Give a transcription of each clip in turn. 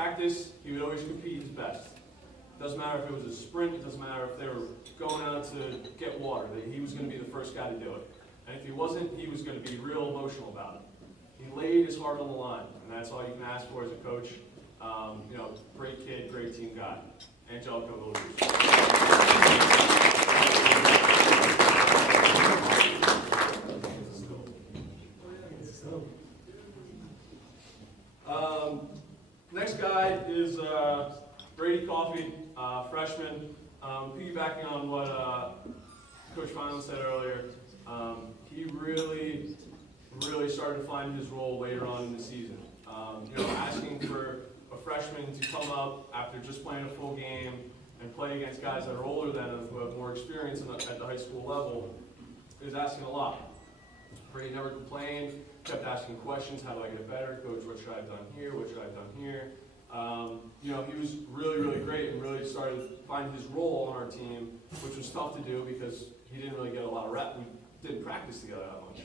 practice, he would always compete his best. Doesn't matter if it was a sprint, it doesn't matter if they were going out to get water, he was going to be the first guy to do it. And if he wasn't, he was going to be real emotional about it. He laid his heart on the line, and that's all you can ask for as a coach. Great kid, great team guy. Angelico Villagers. Next guy is Brady Coffey, freshman. Piggybacking on what Coach Fineland said earlier, he really started to find his role later on in the season. Asking for a freshman to come up after just playing a full game and play against guys that are older than him, who have more experience at the high school level, is asking a lot. Brady never complained, kept asking questions. How do I get better? Coach, what should I have done here? What should I have done here? He was really great and really started to find his role on our team, which was tough to do because he didn't really get a lot of rep. We didn't practice together that much.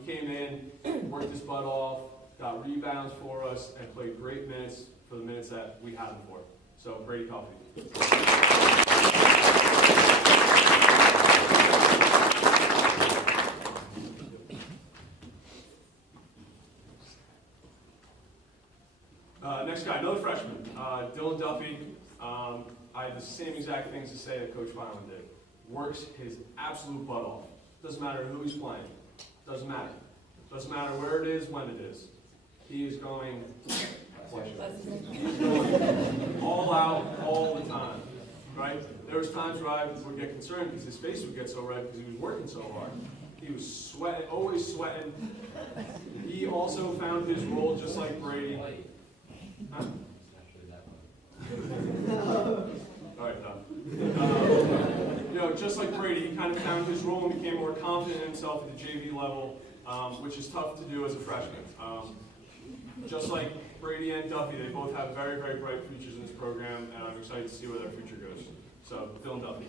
He came in, worked his butt off, got rebounds for us, and played great minutes for the minutes that we had him for. So, Brady Coffey. Next guy, another freshman, Dylan Duffy. I have the same exact things to say that Coach Fineland did. Works his absolute butt off. Doesn't matter who he's playing. Doesn't matter. Doesn't matter where it is, when it is. He is going all out all the time. Right? There was times where I would get concerned because his face would get so red because he was working so hard. He was sweating, always sweating. He also found his role just like Brady. Huh? All right, Tom. Just like Brady, he kind of found his role and became more confident in himself at the JV level, which is tough to do as a freshman. Just like Brady and Duffy, they both have very bright futures in this program, and I'm excited to see where their future goes. So, Dylan Duffy.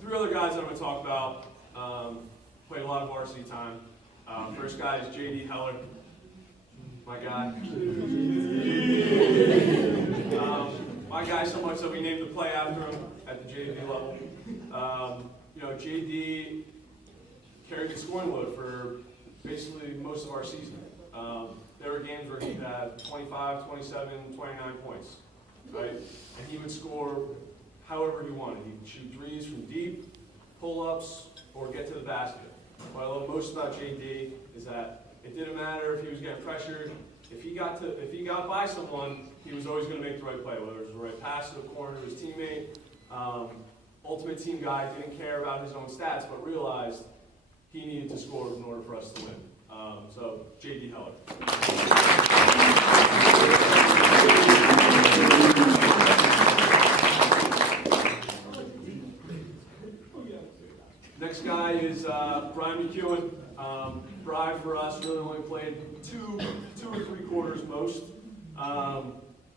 Three other guys that I'm going to talk about played a lot of varsity time. First guy is J.D. Heller, my guy. My guy so much that we named the play after him at the JV level. J.D. carried the scoring load for basically most of our season. There were games where he'd have 25, 27, 29 points, right? And he would score however he wanted. He'd shoot threes from deep, pull-ups, or get to the basket. What I love most about JD is that it didn't matter if he was getting pressured. If he got by someone, he was always going to make the right play, whether it was the right pass to the corner to his teammate. Ultimate team guy, didn't care about his own stats, but realized he needed to score in order for us to win. So, J.D. Heller. Next guy is Brian McEwen. Brian for us really only played two or three quarters most,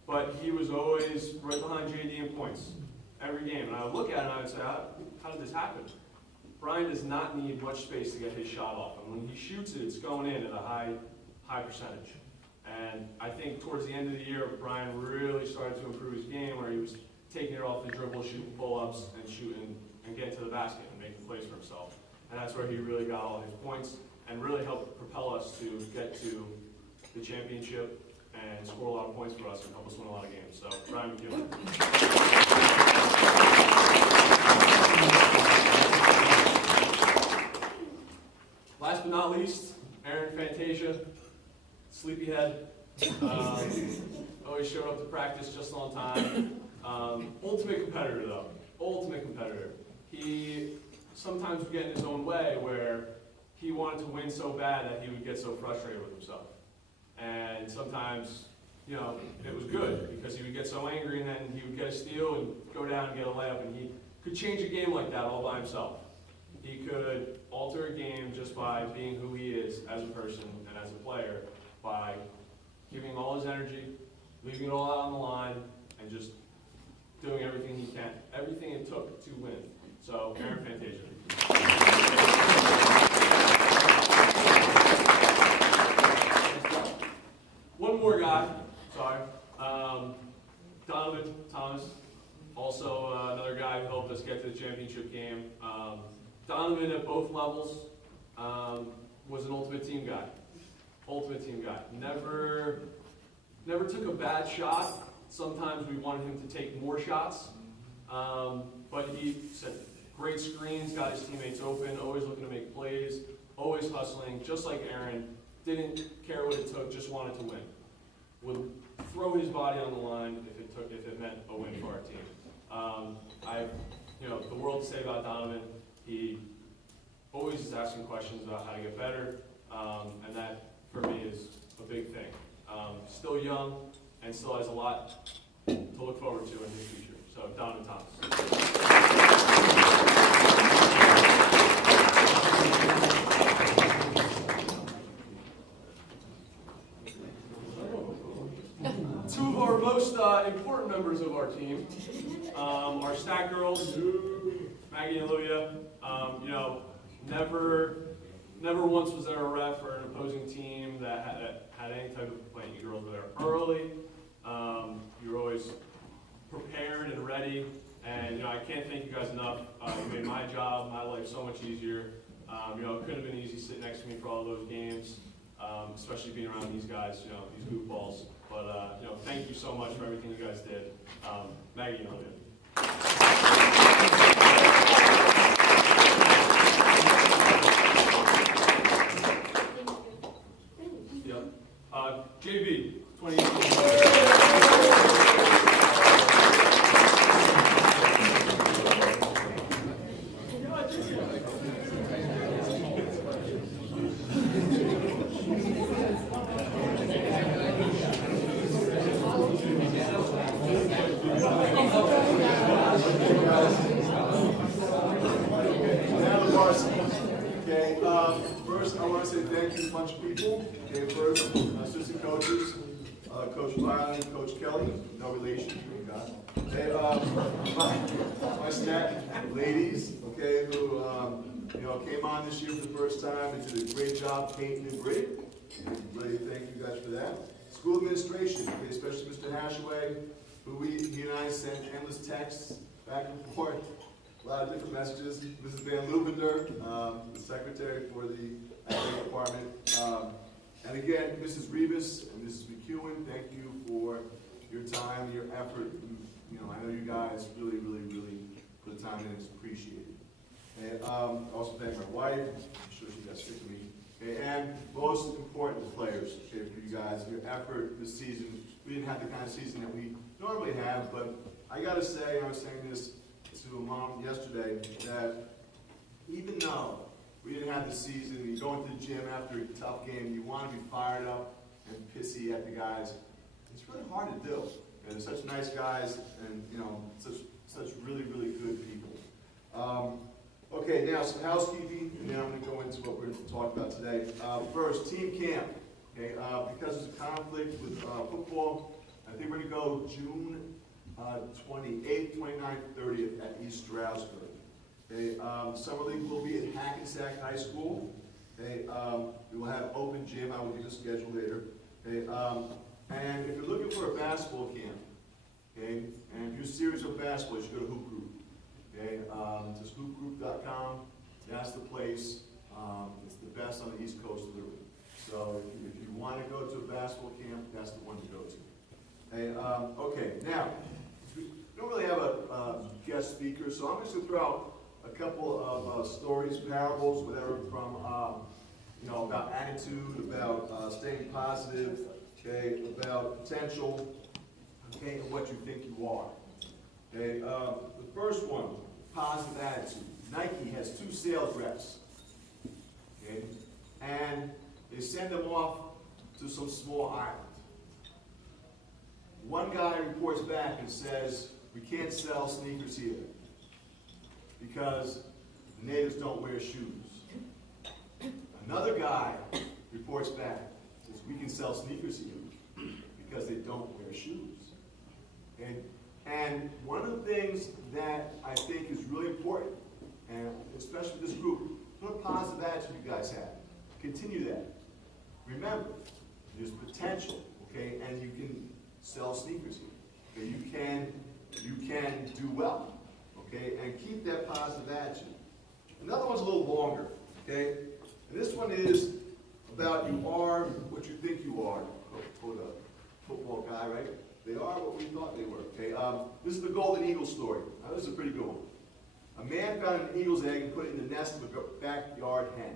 but he was always right behind JD in points every game. And I would look at it and I would say, how did this happen? Brian does not need much space to get his shot off, and when he shoots it, it's going in at a high percentage. And I think towards the end of the year, Brian really started to improve his game, where he was taking it off the dribble, shooting pull-ups, and shooting and getting to the basket and making plays for himself. And that's where he really got all his points and really helped propel us to get to the championship and score a lot of points for us and help us win a lot of games. So, Brian McEwen. Last but not least, Aaron Fantasia, sleepyhead. Always showed up to practice just on time. Ultimate competitor, though. Ultimate competitor. He sometimes would get in his own way where he wanted to win so bad that he would get so frustrated with himself. And sometimes, it was good because he would get so angry and then he would get a steal and go down and get a layup, and he could change a game like that all by himself. He could alter a game just by being who he is as a person and as a player, by giving all his energy, leaving it all out on the line, and just doing everything he can. Thomas, also another guy who helped us get to the championship game. Donovan at both levels was an ultimate team guy. Ultimate team guy. Never took a bad shot. Sometimes we wanted him to take more shots, but he set great screens, got his teammates open, always looking to make plays, always hustling, just like Aaron. Didn't care what it took, just wanted to win. Would throw his body on the line if it meant a win for our team. The world to say about Donovan. He always is asking questions about how to get better, and that for me is a big thing. Still young and still has a lot to look forward to in his future. So Donovan Thomas. Two of our most important members of our team, our stat girls, Maggie and Olivia. Never once was there a ref or an opposing team that had any type of complaint. You girls were there early. You were always prepared and ready. And I can't thank you guys enough. You made my job, my life so much easier. It couldn't have been easy sitting next to me for all those games, especially being around these guys, these goofballs. But thank you so much for everything you guys did, Maggie and Olivia. JV, 2018. First, I want to say thank you to a bunch of people. Okay, first, assistant coaches, Coach Byron, Coach Kelly, no relation, thank God. Okay, my stat ladies, okay, who came on this year for the first time and did a great job painting and Brit. Really thank you guys for that. School administration, okay, especially Mr. Hashaway, who he and I sent endless texts back and forth. A lot of different messages. Mrs. Van Lubender, the secretary for the athletic department. And again, Mrs. Rebus and Mrs. McEwen, thank you for your time, your effort. I know you guys really put the time in. It's appreciated. And also thank my wife. I'm sure she got sick of me. Okay, and most important, the players. Okay, for you guys, your effort this season. We didn't have the kind of season that we normally have, but I got to say, I was saying this to a mom yesterday, that even though we didn't have the season, you go into the gym after a tough game, you want to be fired up and pissy at the guys. It's really hard to do. And they're such nice guys, and such really good people. Okay, now some housekeeping, and then I'm going to go into what we're going to talk about today. First, team camp. Okay, because there's a conflict with football, I think we're going to go June 28th, 29th, 30th at East Stroudsburg. Okay, Summer League will be at Hackensack High School. Okay, we will have open gym. I will give the schedule later. Okay, and if you're looking for a basketball camp, okay, and if you're serious about basketball, you should go to Hoop Group. Okay, just hoopgroup.com. That's the place. It's the best on the East Coast, literally. So if you want to go to a basketball camp, that's the one to go to. Hey, okay, now, we don't really have a guest speaker, so I'm just going to throw out a couple of stories, parables, whatever, from, about attitude, about staying positive, okay, about potential, okay, and what you think you are. Okay, the first one, positive attitude. Nike has 2 sales reps, okay, and they send them off to some small island. One guy reports back and says, we can't sell sneakers here because the natives don't wear shoes. Another guy reports back and says, we can sell sneakers here because they don't wear shoes. And one of the things that I think is really important, and especially this group, what a positive attitude you guys have. Continue that. Remember, there's potential, okay, and you can sell sneakers here. Okay, you can can do well, okay? And keep that positive attitude. Another one's a little longer, okay? And this one is about you are what you think you are. Quote a football guy, right? They are what we thought they were, okay? This is the golden eagle story. Now, this is a pretty good one. A man found an eagle's egg and put it in the nest of a backyard hen.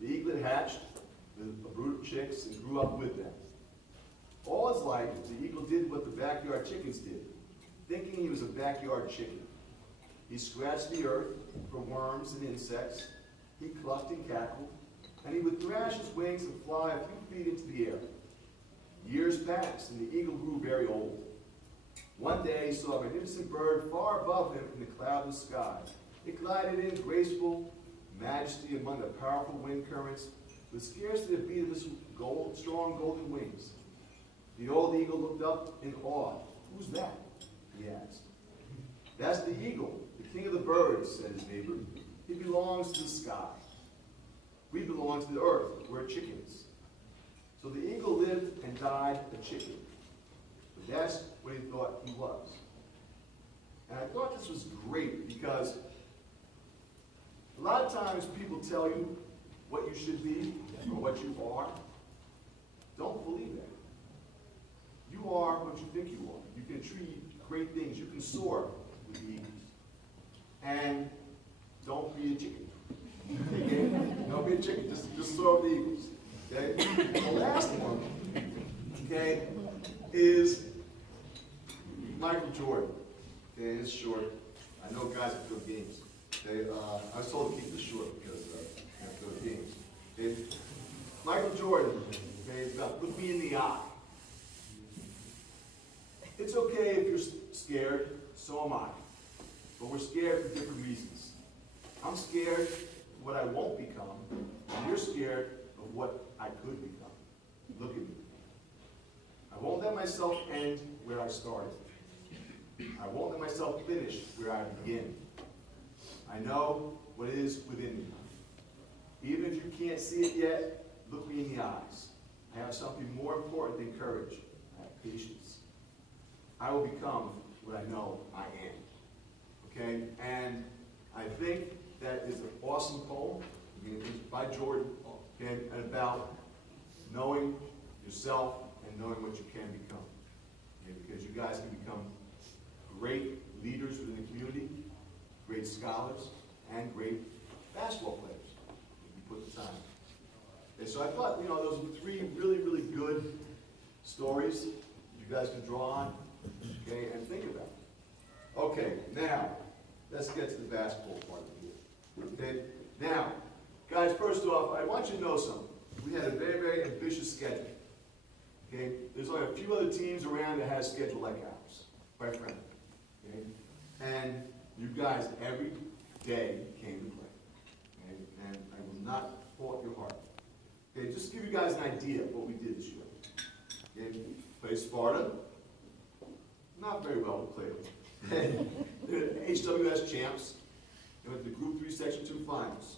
The eaglet hatched a brood of chicks and grew up with them. All his life, the eagle did what the backyard chickens did, thinking he was a backyard chicken. He scratched the earth for worms and insects. He clucked and cackled, and he would thrash his wings and fly a few feet into the air. Years passed, and the eagle grew very old. One day he saw a magnificent bird far above him in the cloudless sky. It glided in graceful majesty among the powerful wind currents, with scarcely a beat of its strong golden wings. The old eagle looked up in awe. "Who's that?" he asked. "That's the eagle, the king of the birds," said his neighbor. "He belongs to the sky. We belong to the earth. We're chickens." So the eagle lived and died a chicken. But that's what he thought he was. And I thought this was great because a lot of times people tell you what you should be or what you are. Don't believe that. You are what you think you are. You can achieve great things. You can soar with the eagles. And don't be a chicken. Okay? Don't be a chicken. Just soar with the eagles. Okay? The last one, okay, is Michael Jordan. Okay, it's short. I know guys that go games. Okay, I was told to keep this short because I have to go to games. Okay? Michael Jordan, okay, is about look me in the eye. It's okay if you're scared, so am I. But we're scared for different reasons. I'm scared of what I won't become, and you're scared of what I could become. Look at me. I won't let myself end where I started. I won't let myself finish where I begin. I know what is within me. Even if you can't see it yet, look me in the eyes. I have something more important than courage. I have patience. I will become what I know I am. Okay? And I think that is an awesome poem. It's by Jordan, okay, and about knowing yourself and knowing what you can become. Okay? Because you guys can become great leaders within the community, great scholars, and great basketball players if you put the time. Okay, so I thought, those were three really, really good stories you guys can draw on, okay, and think about. Okay, now, let's get to the basketball part of it. Okay, now, guys, first off, I want you to know something. We had a very, very ambitious schedule. Okay, there's only a few other teams around that have a schedule like ours, quite frankly. Okay, and you guys every day came to play. Okay, and I will not fault your heart. Okay, just to give you guys an idea of what we did this year. Okay, played Sparta. Not very well played. They're HWS champs. They went to the Group 3 Section 2 finals.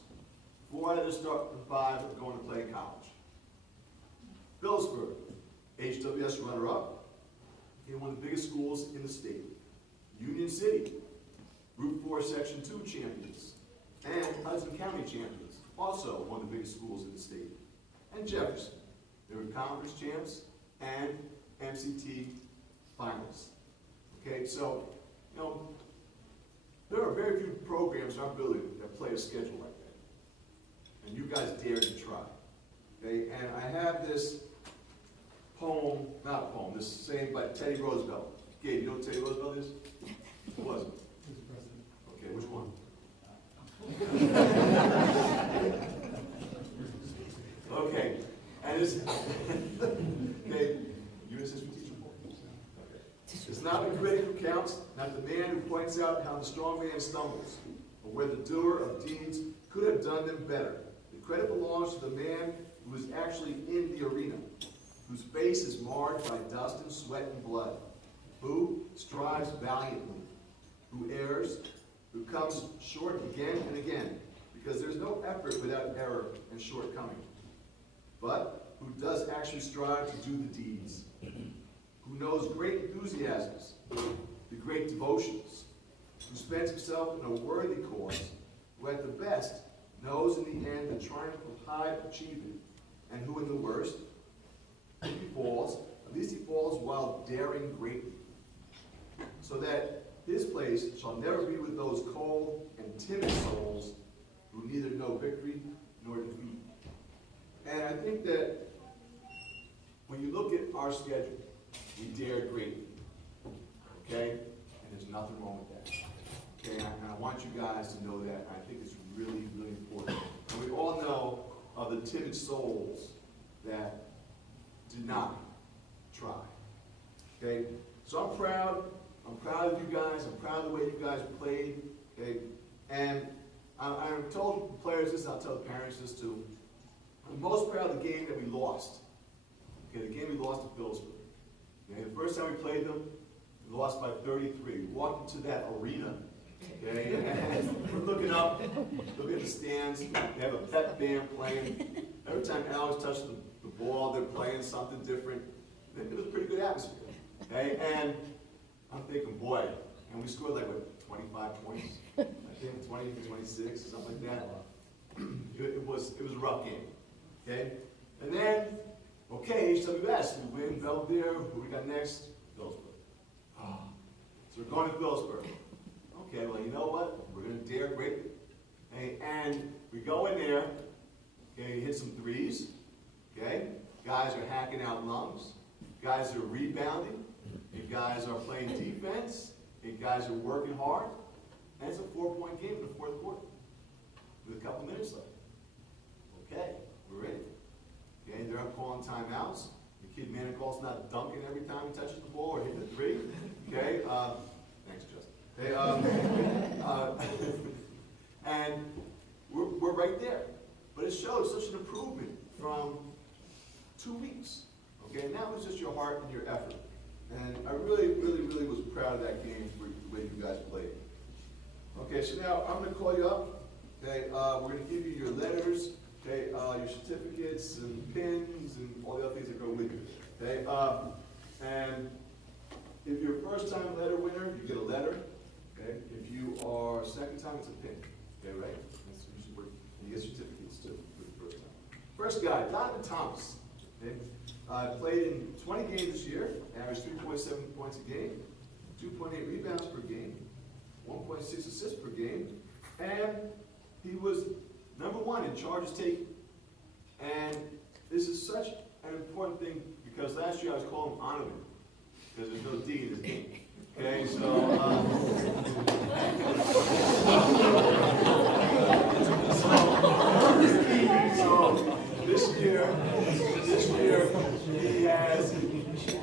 4 out of their 5 are going to play in college. Phillipsburg, HWS runner-up. One of the biggest schools in the state. Union City, Group 4 Section 2 champions. And Hudson County champions. Also one of the biggest schools in the state. And Jefferson. They were conference champs and MCT finalists. Okay, so, there are very few programs in our building that play a schedule like that. And you guys dare to try. Okay, and I have this poem, not a poem, this saying by Teddy Roosevelt. Gabe, you know what Teddy Roosevelt is? Who was it? Okay, which one? Okay, and it's, okay, U.S. history teacher. Okay. It's not the critic who counts, not the man who points out how the strong man stumbles, but where the doer of deeds could have done them better. The credit belongs to the man who is actually in the arena, whose face is marred by dust and sweat and blood, who strives valiantly, who errs, who comes short again and again, because there's no effort without error and shortcoming, but who does actually strive to do the deeds, who knows great enthusiasms, the great devotions, who spends himself in a worthy cause, who at the best knows in the end the triumph of high achievement, and who in the worst, if he falls, at least he falls while daring greatly, so that his place shall never be with those cold and timid souls who neither know victory nor defeat. And I think that when you look at our schedule, we dare greatly, okay? And there's nothing wrong with that, okay? And I want you guys to know that. I think it's really, really important. And we all know of the timid souls that did not try, okay? So I'm proud. I'm proud of you guys. I'm proud of the way you guys played, okay? And I've told the players this, I'll tell the parents this too. I'm most proud of the game that we lost. Okay, the game we lost to Phillipsburg. Okay, the first time we played them, we lost by 33. We walked into that arena, okay, and we're looking up, looking at the stands. They have a pep band playing. Every time Alex touched the ball, they're playing something different. It was a pretty good atmosphere. Okay, and I'm thinking, boy, and we scored like, what, 25 points? I think 20, 26, something like that. It was a rough game. Okay? And then, okay, HWS, we win Belvedere. Who we got next? Phillipsburg. Oh. So we're going to Phillipsburg. Okay, well, you know what? We're going to dare greatly. Okay? And we go in there, okay, hit some threes. Okay? Guys are hacking out lungs. Guys are rebounding. You guys are playing defense. You guys are working hard. And it's a 4-point game in the fourth quarter with a couple minutes left. Okay, we're ready. Okay, they're up calling timeouts. The kid Manical's not dunking every time he touches the ball or hitting a three. Okay, thanks, Justin. Okay, and we're right there. But it shows such an improvement from 2 weeks. Okay, and that was just your heart and your effort. And I really, really, really was proud of that game for the way you guys played. Okay, so now I'm going to call you up. Okay, we're going to give you your letters, okay, your certificates and pins and all the other things that go with you. Okay, and if you're a first-time letter winner, you get a letter. Okay, if you are second time, it's a pin. Okay, right? That's usually where you get certificates too for the first time. First guy, Donovan Thomas. Okay, played in 20 games this year, averaged 3.7 points a game, 2.8 rebounds per game, 1.6 assists per game, and he was #1 in charges taken. And this is such an important thing because last year I was calling him Donovan because there's no D in his name. Okay, so this year he has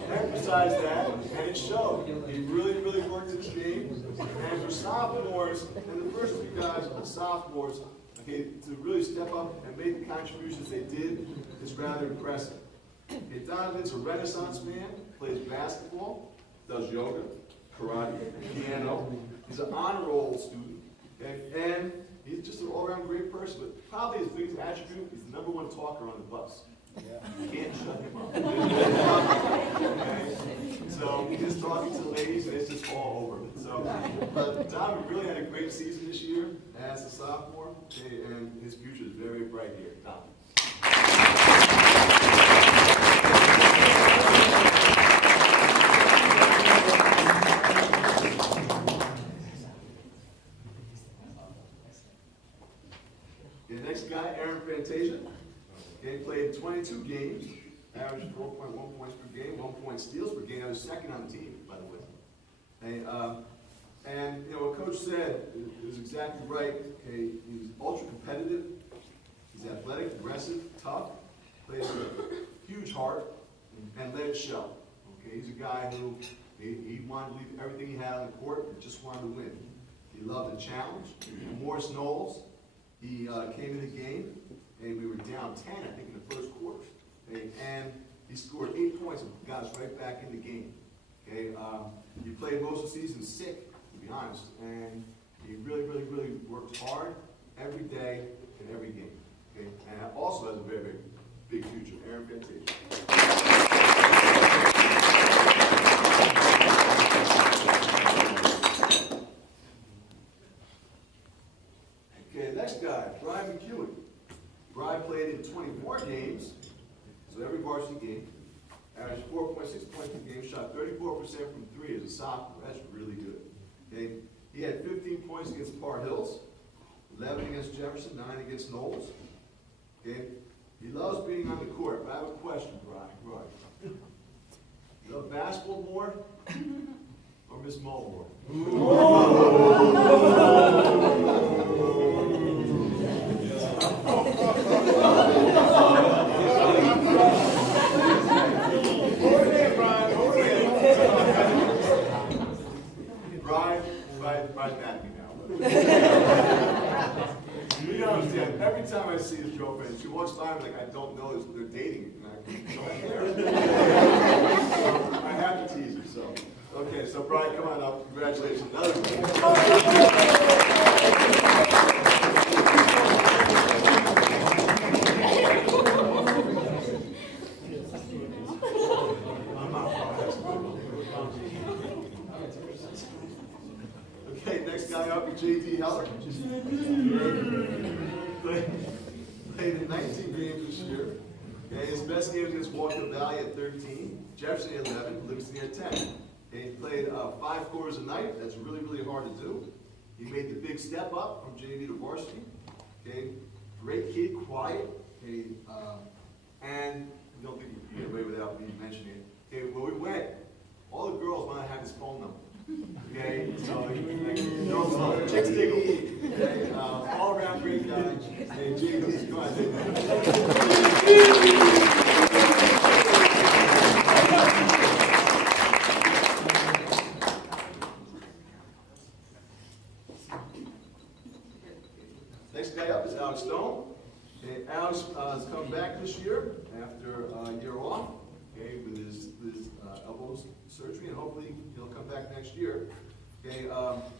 emphasized that, and it showed. He really, really worked his game. And for sophomores, and the first 3 guys are sophomores, okay, to really step up and make the contributions they did is rather impressive. Okay, Donovan's a Renaissance man, plays basketball, does yoga, karate, piano. He's an honor roll student, okay, and he's just an all-around great person. But probably his biggest attribute is the #1 talker on the bus. You can't shut him up. Okay? So he's talking to the ladies, and it's just all over. So, but Donovan really had a great season this year as a sophomore, okay, and his future is very bright here. Donovan. The next guy, Aaron Fantasia. Okay, played 22 games, averaged 4.1 points per game, 1 point steals per game. I was second on the team, by the way. And you know what Coach said is exactly right. Okay, he's ultra competitive. He's athletic, aggressive, tough. Plays with a huge heart and let it show. Okay, he's a guy who he wanted to leave everything he had on the court and just wanted to win. He loved the challenge. Morris Knowles, he came in the game. And we were down 10, I think, in the first quarter. Okay? And he scored 8 points and got us right back in the game. Okay? He played most of the season sick, to be honest. And he really, really, really worked hard every day in every game. Okay? And also has a very, very big future. Aaron Fantasia. next guy, Brian McEwen. Brian played in 24 games, so every varsity game. Averaged 4.6 points per game, shot 34% from three as a sophomore. That's really good. Okay? He had 15 points against Par Hills, 11 against Jefferson, 9 against Knowles. Okay? He loves being on the court, but I have a question, Brian. Right. You love basketball more or Miss Mull more? Brian's mad at me now. You don't understand. Every time I see his girlfriend, she walks by me like I don't know they're dating. And I don't care. So I have to tease her. So okay. So Brian, come on up. Congratulations. Another Okay, next guy up is J.D. Heller. Played in 19 games this year. Okay, his best game was against Walker Valley at 13, Jefferson at 11, Livingston at 10. Okay, he played 5 quarters a night. That's really, really hard to do. He made the big step up from JV to varsity. Okay, great kid, quiet. Okay, and I don't think we can get away without me mentioning it. Okay, where we went, all the girls want to have his phone number. Okay, so girls love it. Chicks dig him. Okay, all around great guy. Hey, Jesus, go on, Next guy up is Alex Stone. Okay, Alex has come back this year after a year off. Okay, with his elbow surgery, and hopefully he'll come back next year. Okay,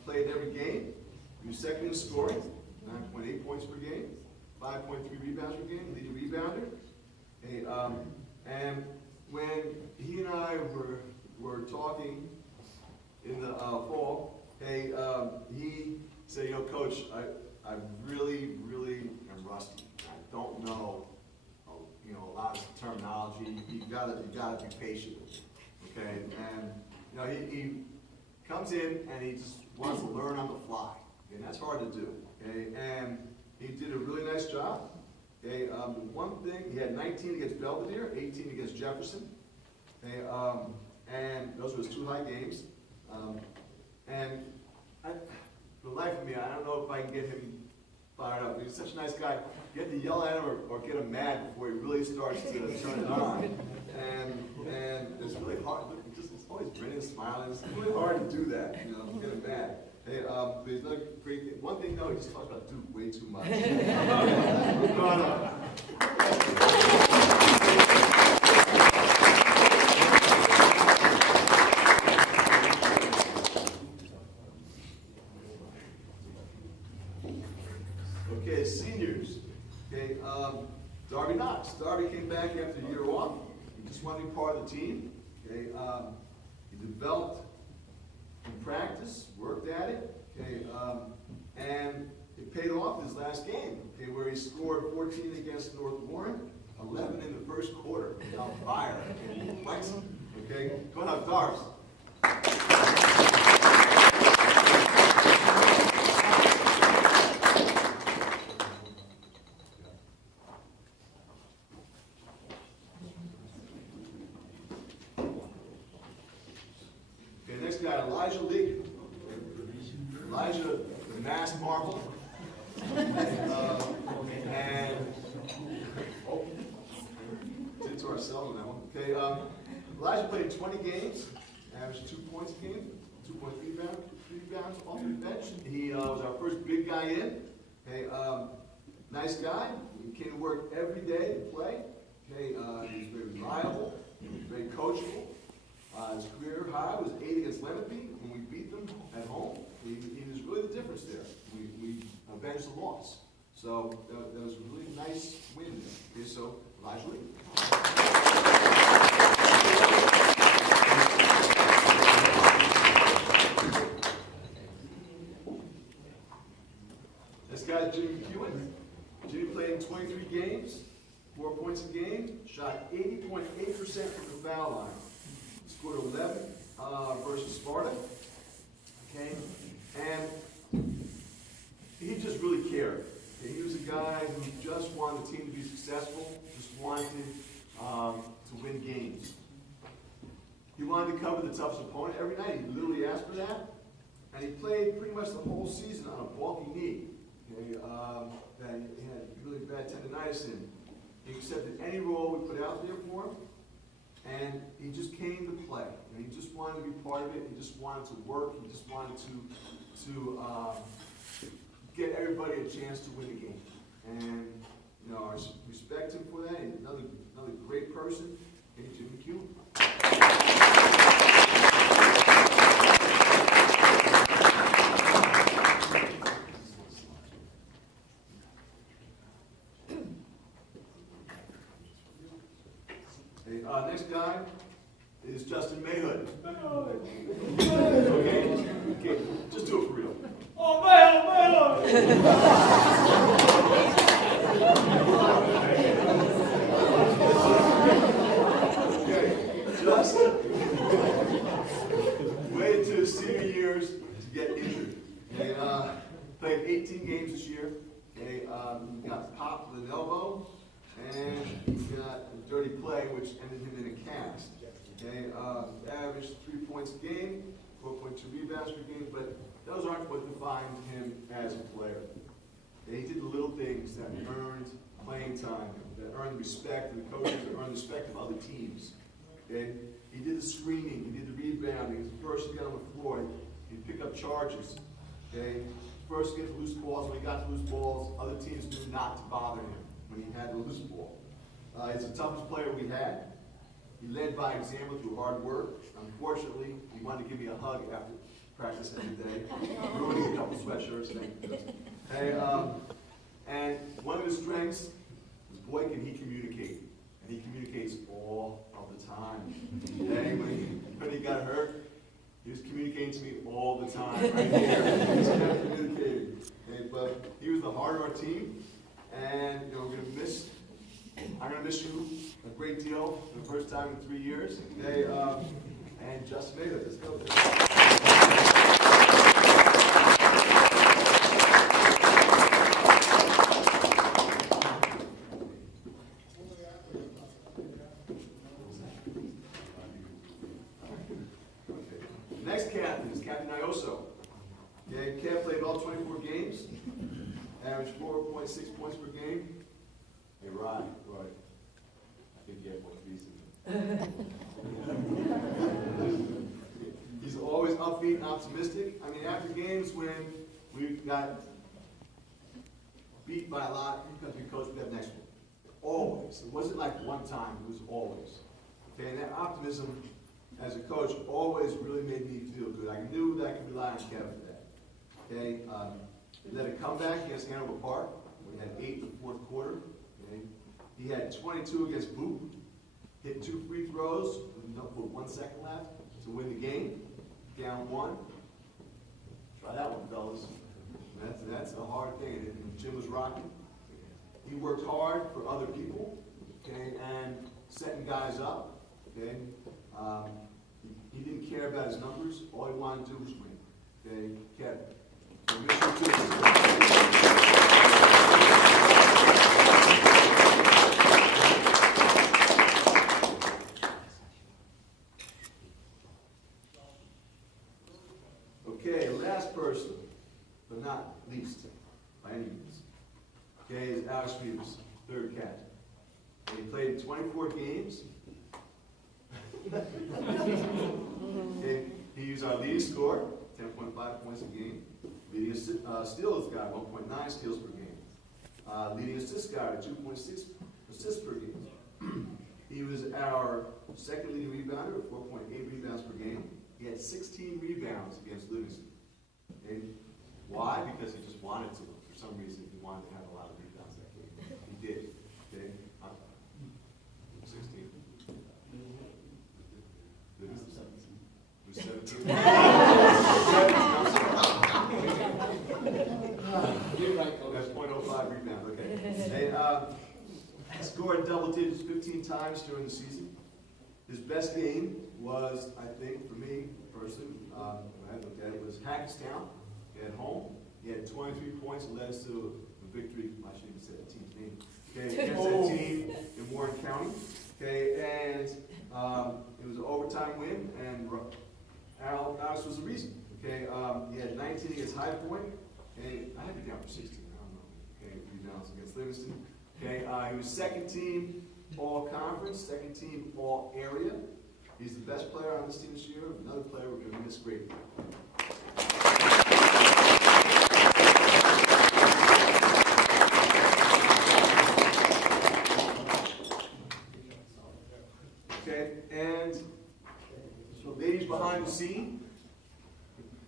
played every game. He was second in scoring, 9.8 points per game, 5.3 rebounds per game, leading rebounder. Okay, and when he and I were talking in the fall, hey, he said, you know, Coach, I really, really am rusty. I don't know, you know, a lot of terminology. You gotta be patient. Okay, and you know, he comes in and he just wants to learn on the fly, and that's hard to do. Okay, and he did a really nice job. Okay, the one thing, he had 19 against Belvedere, 18 against Jefferson. Okay, and those were his 2 high games. And for the life of me, I don't know if I can get him fired up. He's such a nice guy. You have to yell at him or get him mad before he really starts to turn it on. And it's really hard. He's always grinning, smiling. It's really hard to do that, you know, get him mad. Hey, but he's not great. One thing though, he just talks about Duke way too much. Come on up. Okay, seniors. Okay, Darby Knox. Darby came back after a year off. He just wanted to be part of the team. Okay, he developed in practice, worked at it. Okay, and it paid off his last game. Okay, where he scored 14 against North Warren, 11 in the first quarter. On fire. Okay, come on up, Darbs. Next guy, Elijah Lee. Elijah, the masked marvel. And did it to ourselves on that one. Okay, Elijah played 20 games, averaged 2 points a game, 2.3 rebounds off the bench. He was our first big guy in. Okay, nice guy. He came to work every day to play. Okay, he's very reliable, very coachable. His career high was 8 against Lenape when we beat them at home. He was really the difference there. We avenged the loss. So that was a really nice win there. Okay, so Elijah Lee. This guy's Jimmy McEwen. Jimmy played in 23 games, 4 points a game, shot 80.8% from the foul line. Scored 11 versus Sparta. Okay, and he just really cared. Okay? He was a guy who just wanted the team to be successful, just wanted to win games. He wanted to cover the toughest opponent every night. He literally asked for that. And he played pretty much the whole season on a bulky knee. Okay, that he had really bad tendonitis in. He accepted any role we put out there for him. And he just came to play. And he just wanted to be part of it. He just wanted to work. He just wanted to get everybody a chance to win the game. And you know, I respect him for that. He's another great person. Hey, Jimmy McEwen. Next guy is Justin Mayhood. Okay, just do it for real. Oh, Mayhood! Okay, Justin waited to his senior years to get injured. Okay, played 18 games this year. Okay, he got popped with an elbow. And he got a dirty play, which ended him in a cast. Okay, averaged 3 points a game, 4.2 rebounds per game, but those aren't what defined him as a player. Okay, he did the little things that earned playing time, that earned respect of the coaches, that earned respect of other teams. Okay, he did the screening, he did the rebounding. He was the first to get on the floor. He'd pick up charges. Okay, first to get to loose balls. When he got to loose balls, other teams knew not to bother him when he had the loose ball. He's the toughest player we had. He led by example through hard work. Unfortunately, he wanted to give me a hug after practice every day, ruining a couple sweatshirts. Hey, and one of his strengths is, boy, can he communicate. And he communicates all of the time. Okay, when he got hurt, he was communicating to me all the time, right here. He was kept communicating. Okay, but he was the heart of our team. And you know, I'm gonna miss you a great deal for the first time in 3 years. Okay, and Justin Mayhood, let's go. Okay. Next captain is Captain Ioso. Okay, Kev played all 24 games. Average 4.6 points per game. Hey, Rod, I think you have more reason. He's always upbeat and optimistic. I mean, after games when we got beat by a lot, because we coached, we got the next one. Always. It wasn't like one time, it was always. Okay, and that optimism as a coach always really made me feel good. I knew that I could rely on Kevin for that. Okay, he led a comeback against Hanover Park. We had 8 in the fourth quarter. Okay. He had 22 against Boop. Hit 2 free throws with 1 second left to win the game. Down 1. Try that one, fellas. That's a hard thing. And Jim was rocking. He worked hard for other people, okay, and setting guys up. Okay. He didn't care about his numbers. All he wanted to do was win. Okay, Kevin. Okay, last person, but not least, by any means. Okay, is Alex Rivas, third captain. And he played 24 games. Okay, he was our leading scorer, 10.5 points a game. Leading steals guy, 1.9 steals per game. Leading assist guy, 2.6 assists per game. He was our second leading rebounder, 4.8 rebounds per game. He had 16 rebounds against Livingston. Okay? Why? Because he just wanted to. For some reason, he wanted to have a lot of rebounds that game. He did. Okay? 16. Livingston? It was 17. You're right, Coach. double digits 15 times during the season. His best game was, I think, for me, personally, when I looked at it, was Hackettstown at home. He had 23 points and led us to a victory. I shouldn't even say the team's name. Okay, against that team in Warren County. Okay, and it was an overtime win, and Alex was the reason. Okay, he had 19 against High Point, and I had it down for 16. I don't know. Okay, rebounds against Livingston. Okay, he was second team all conference, second team all area. He's the best player on this team this year. Another player we're going to miss greatly. Okay, and so ladies behind the scene.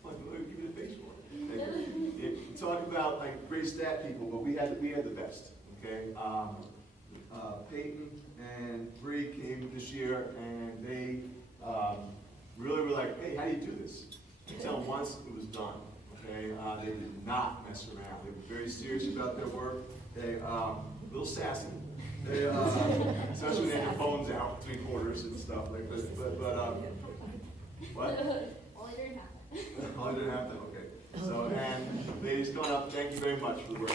Give me the face for it. You talk about like great stat people, but we had the best. Okay, Peyton and Bree came this year, and they really were like, "Hey, how do you do this?" You tell them once, it was done. Okay, they did not mess around. They were very serious about their work. They a little sassy. They, especially when they had their phones out 3/4 and stuff like this. But what? Only during half. Only didn't have that. Okay. So, and ladies, coming up, thank you very much for the work.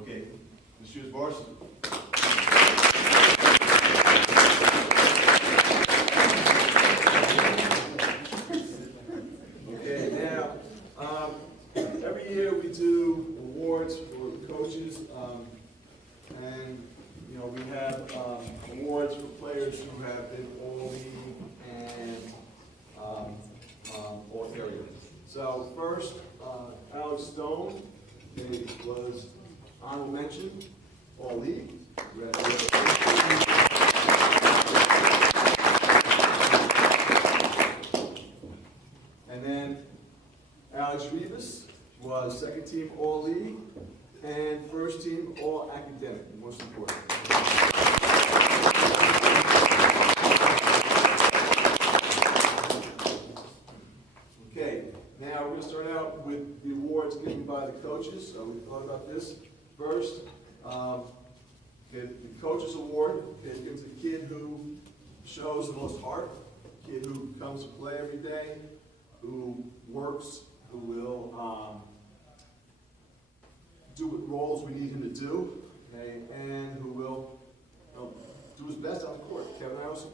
Okay, let's choose varsity. Okay, now, every year we do awards for coaches, and, you know, we have awards for players who have been all league and all area. So first, Alex Stone was honorable mention, all league. And then Alex Rivas was second team all league and first team all academic, most important. Okay, now we're going to start out with the awards given by the coaches. So we thought about this first. The coaches award is given to the kid who shows the most heart, the kid who comes to play every day, who works, who will do what roles we need him to do, okay, and who will do his best on the court. Kevin Harrison.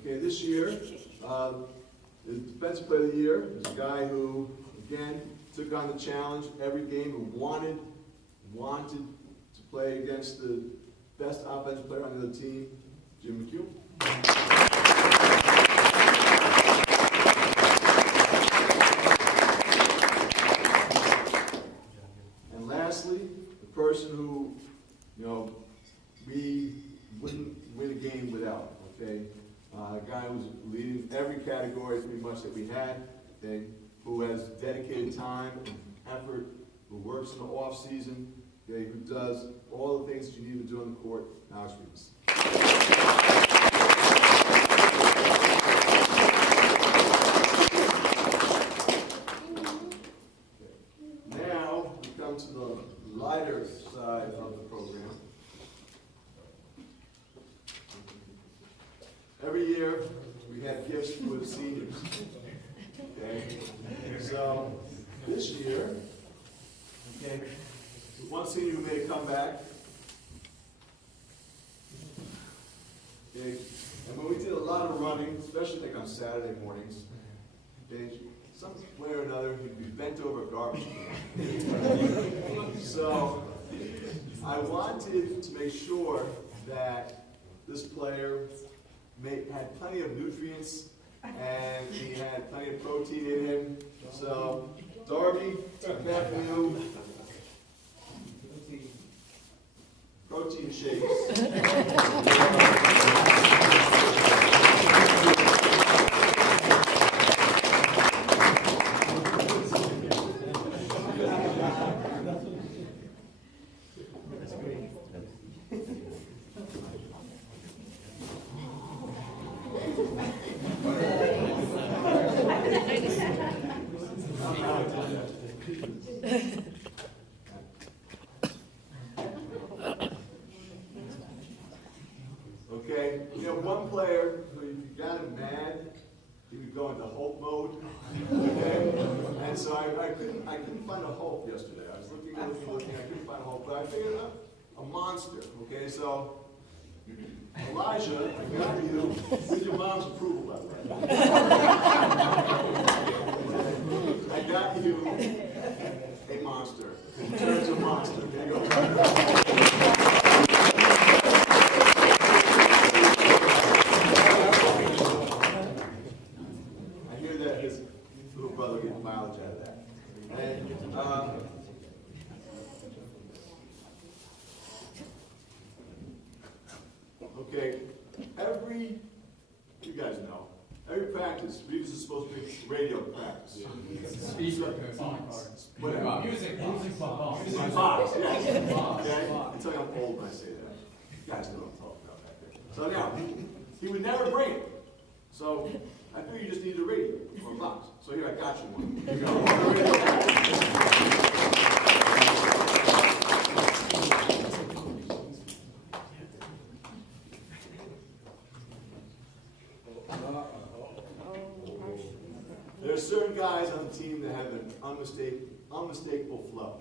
Okay, this year, the defensive player of the year is a guy who, again, took on the challenge every game, who wanted to play against the best offensive player on the other team, Jim McHugh. And lastly, the person who, you know, we wouldn't win a game without, okay? A guy who's leading every category pretty much that we had, okay? Who has dedicated time and effort, who works in the off season, okay? Who does all the things that you need to do on the court, Alex Rivas. Now we come to the lighter side of the program. Every year we have gifts for the seniors. Okay? So this year, okay, one senior who made a comeback. Okay, and when we did a lot of running, especially like on Saturday mornings, okay, some way or another he'd be bent over a garbage can. So I wanted to make sure that this player had plenty of nutrients and he had plenty of protein in him. So Darby, good afternoon. Okay, you know, one player who, if you got him mad, he would go into Hulk mode. Okay, and so I couldn't find a Hulk yesterday. I was looking, I couldn't find a Hulk, but I figured out a monster. Okay, so Elijah, I got you with your mom's approval, by the way. I got you a monster. In terms of monster, there you go. His little brother getting mileage out of that. And, okay, you guys know, every practice, Reeves is supposed to be radio practice. Whatever. Music box. Box, yes. Okay? Until I'm old when I say that. You guys know what I'm talking about back there. So now, he would never bring it. So I figured you just needed a radio or a box. So here, I got you one. Here you go. There are certain guys on the team that have an unmistakable flow.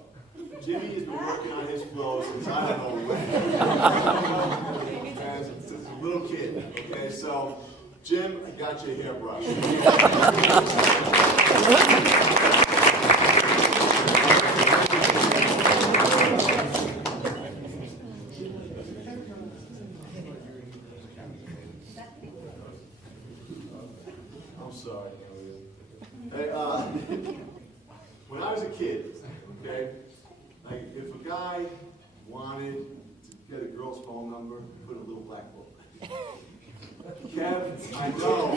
Jimmy has been working on his flow since I don't know when. Since a little kid. Okay, so Jim, I got you a hairbrush. I'm sorry. Hey, when I was a kid, okay, like if a guy wanted to get a girl's phone number, put a little black book. Kev, I know.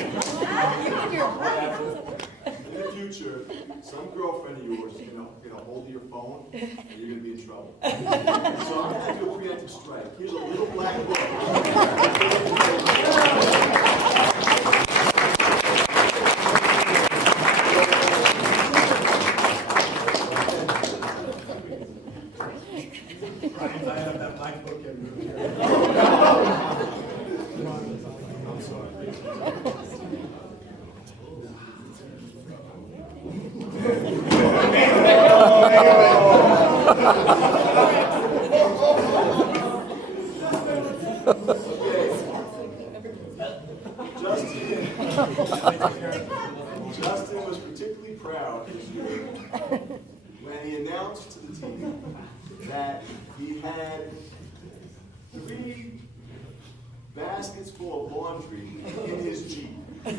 In the future, some girlfriend of yours is gonna get a hold of your phone, and you're gonna be in trouble. So I'm gonna do a preemptive strike. Here's a little black book. I have that black book everywhere. I'm sorry. Justin was particularly proud this year when he announced to the team that he had 3 baskets full of laundry in his Jeep. And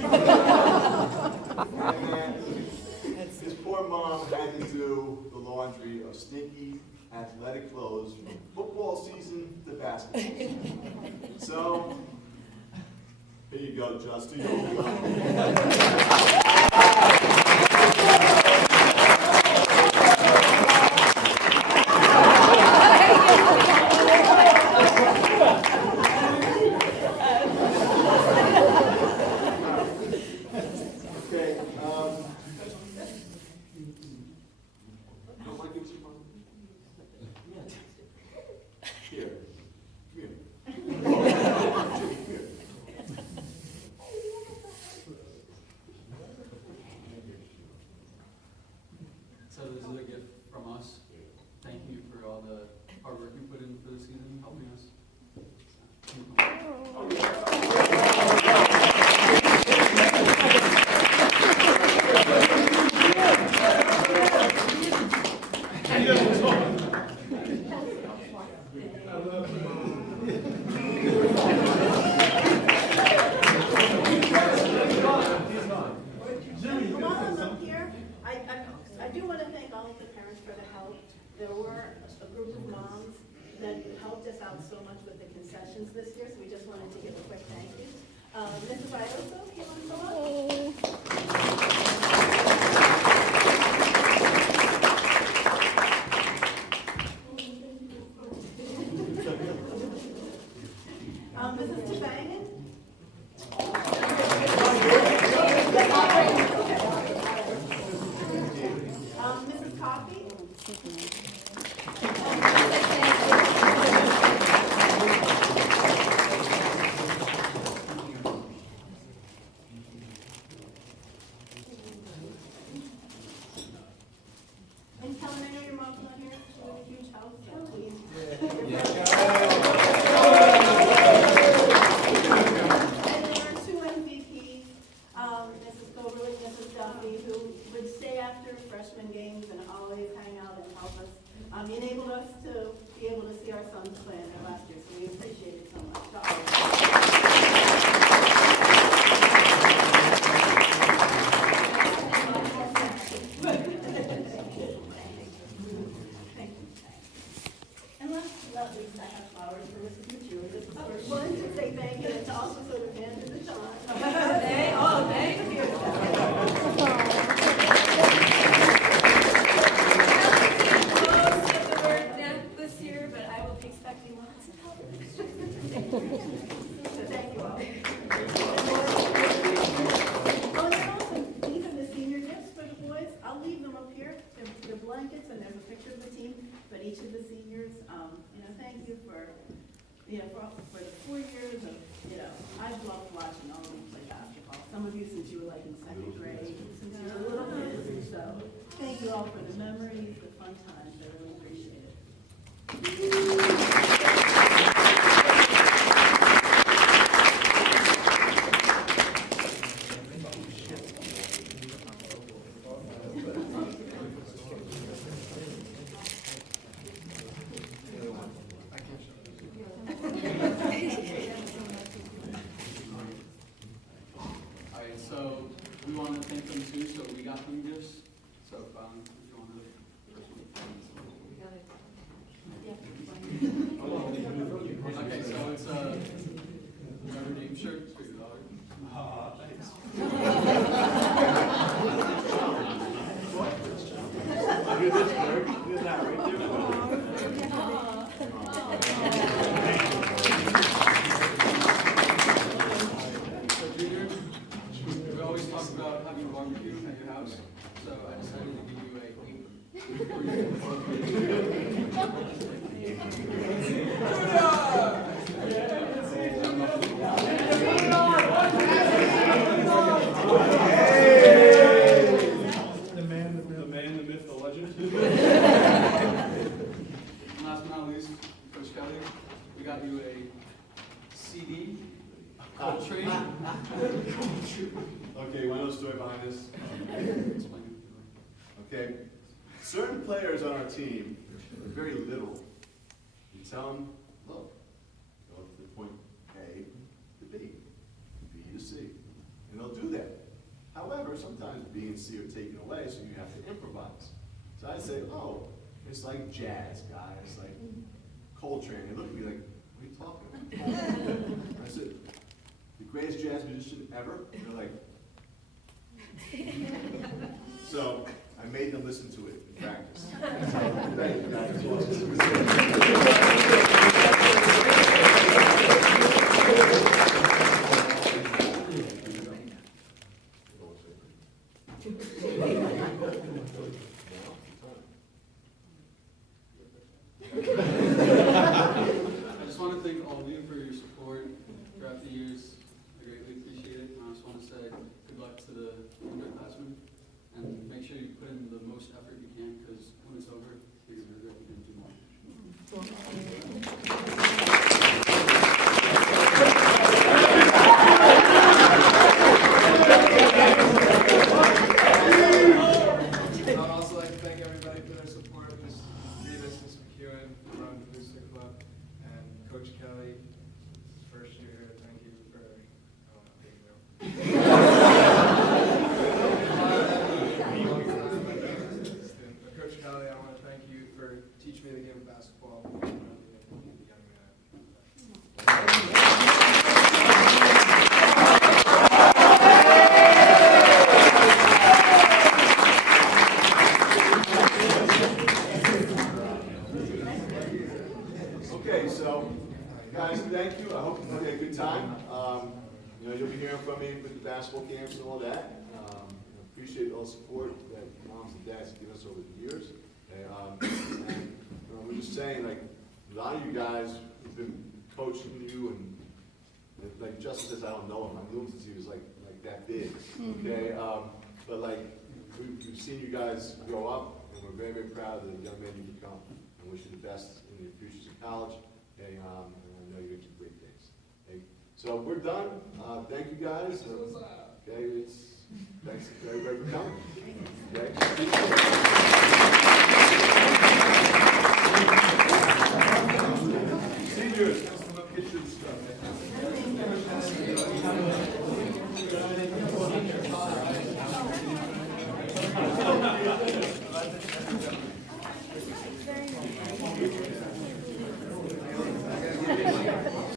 that his poor mom had to do the laundry of stinky athletic clothes from football season to basketball season. So, here you go, Justin. So this is a gift from us. Thank you for all the hard work you put in for the season, helping us. I do want to thank all of the parents for the help. There were a group of moms that helped us out so much with the concessions this year, so we just wanted to give a quick thank you. Mrs. Idoso, you want to come up? Mrs. Tabangan? Mrs. Coffey? enabled us to be able to see our sons play in there last year, so we appreciate it so much. To all of you. And last but not least, I have flowers for Mrs. Matula. This is the first one to say thank you and to also sort of hand to the John. Thank you. Most of the word death this year, but I will be expecting lots of help. So thank you all. Oh, and also, these are the senior gifts for the boys. I'll leave them up here. They're blankets and there's a picture of the team, but each of the seniors, thank you for the 4 years of, I've loved watching all of you play basketball. Some of you since you were like in second grade, since you were little kids. So thank you all for the memories, the fun times. I really appreciate it. All right, so we want to thank them too, so we got them gifts. So, if you want to, okay, so it's a Remember Name shirt for your daughter. So, Junior, we always talk about having a barbecue at your house, so I decided to give you a The man, the myth, the legend. And last but not least, Coach Kelly, we got you a CD, Coltrane. Okay, you want to know the story behind this? Explain Okay, certain players on our team are very literal. You tell them, look, go to point A to B, B to C, and they'll do that. However, sometimes B and C are taken away, so you have to improvise. So I say, oh, it's like jazz, guys, like Coltrane. They look at me like, what are you talking about? I said, the greatest jazz musician ever? And they're like, so I made them listen to it in practice. Thank you, I just want to thank all of you for your support throughout the years. I greatly appreciate it. And I just want to say good luck to the underclassmen. And make sure you put in the most effort you can, because when it's over, you're going to regret you didn't do more. I'd also like to thank everybody for their support, Ms. Davis, Ms. McEwen, from the Booster Club, and Coach Kelly, first year here, thank you for, being real. But Coach Kelly, I want to thank you for teaching me the game of basketball. When I was a young man. Okay, so, guys, thank you. I hope you had a good time. You'll be hearing from me with the basketball camps and all that. Appreciate all the support that moms and dads have given us over the years. And we're just saying, like, a lot of you guys have been coaching you, and like Justin says, I don't know him. I've known him since he was like that big. Okay, but like we've seen you guys grow up, and we're very, very proud of the young men you become, and wish you the best in your futures in college. Okay, and I know you're going to do great things. Okay, so we're done. Thank you guys. Okay, thanks everybody for coming. Okay.